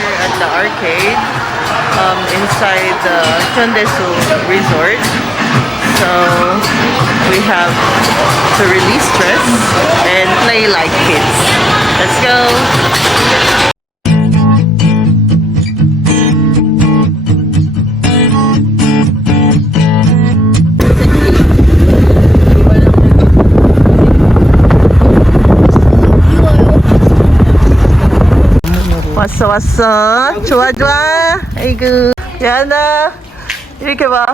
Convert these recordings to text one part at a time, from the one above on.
Here at the arcade inside the Hyundaisoo Resort. So we have to release stress and play like kids. Let's go! 왔어 왔어. 좋아 좋아. 아이고 야나 이렇게 봐.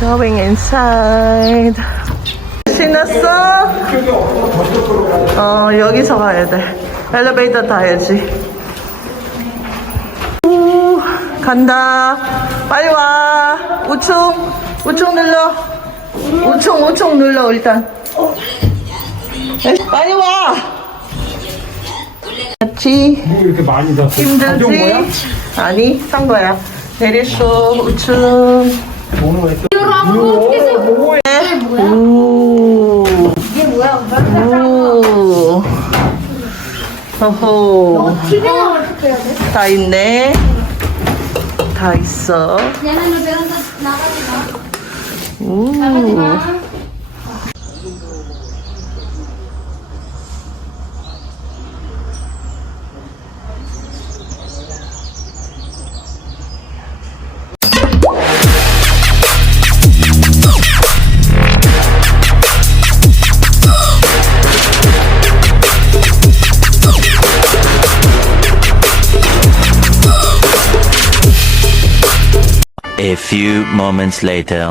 Going inside. 신났어? 여기서 가야 돼. 엘리베이터 타야지. 간다. 빨리 와. 우총 눌러. 우총 눌러 일단. 빨리 와. 같이. 뭐 이렇게 많이 샀어? 힘들지? 아니, 산 거야. 내렸어. 우총. 이게 뭐야? 오. 호호. TV는 어떻게 해야 돼? 다 있네. 다 있어. 얘는 베란다 나가지 마. 오. 나가지 마. A few moments later.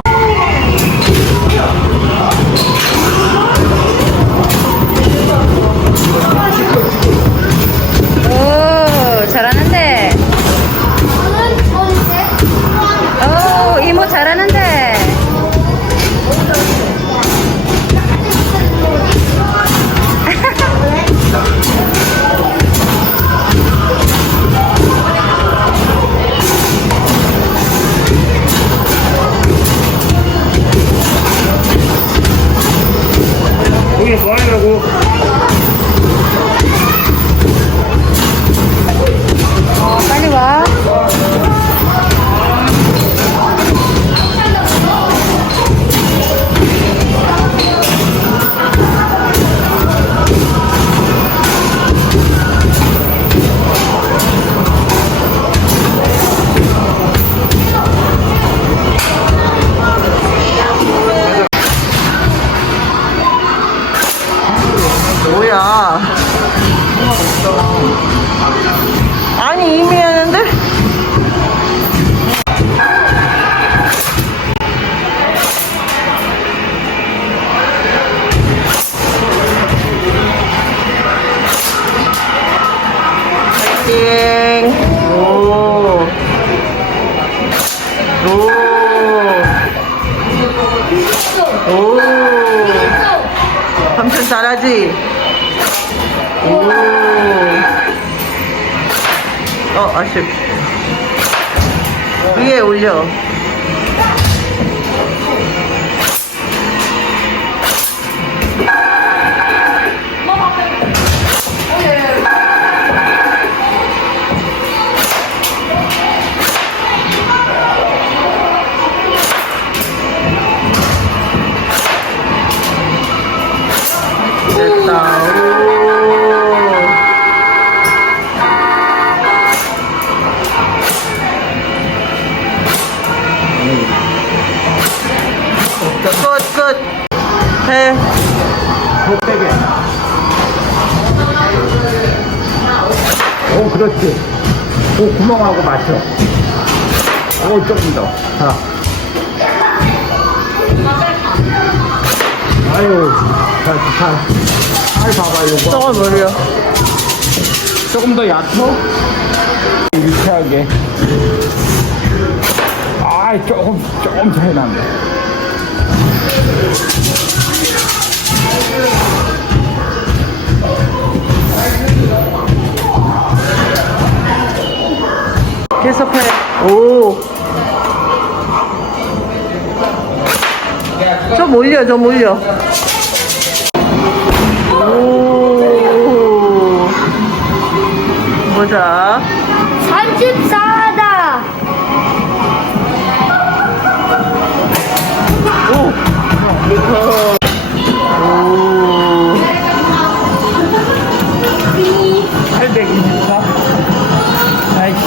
오, 잘하는데. 오, 이모 잘하는데. 거기 뭐 하려고? 빨리 와. 뭐야? 아니 이미 하는데? 파이팅! 오. 삼촌 잘하지? 오. 아쉽. 위에 올려. 됐다. 끝. 해. 못되게. 오, 그렇지. 오, 구멍하고 맞춰. 오, 조금 더. 자. 아유, 자. 아이, 봐봐, 요거. 저걸 머리야. 조금 더 얕어? 유치하게. 아이, 조금 차이 난다. 계속해. 오. 좀 올려, 좀 올려. 오. 보자. 34다. 오. 오. 824. 나이스.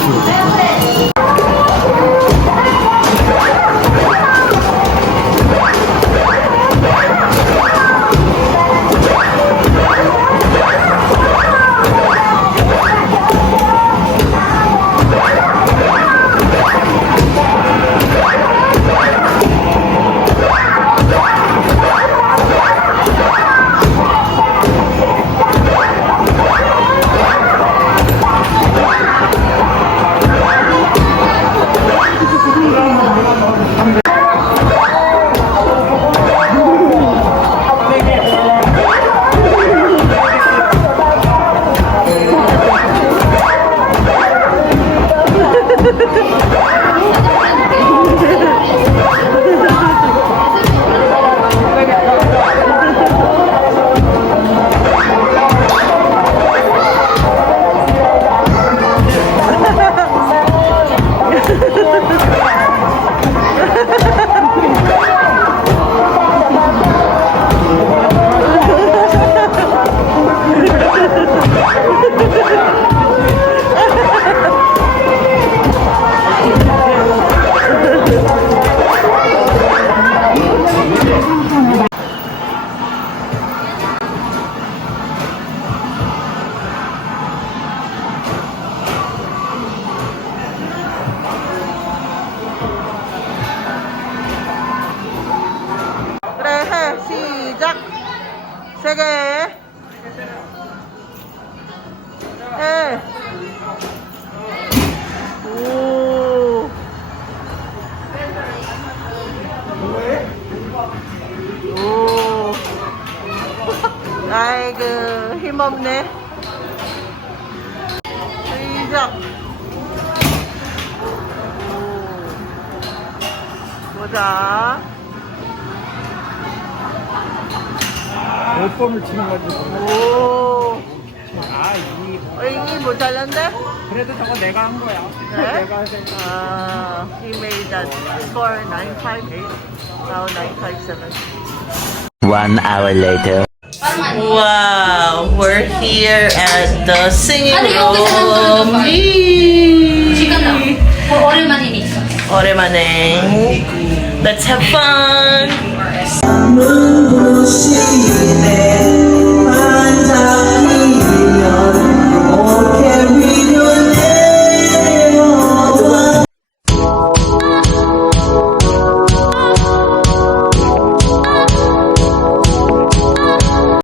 그래, 해. 시작. 3개. 해. 오. 오. 아이고, 힘없네. 시작. 오. 보자. 5번을 치는 거지. 오. 이 못 잘랐는데? 그래도 저거 내가 한 거야. 네? 내가 한 거야. 아, he made that score 958. Now 957. 1 hour later. Wow, we're here at the singing 아니, 여기서 room. 한번 지금 나. 오랜만이니까. 오랜만에. Let's have fun.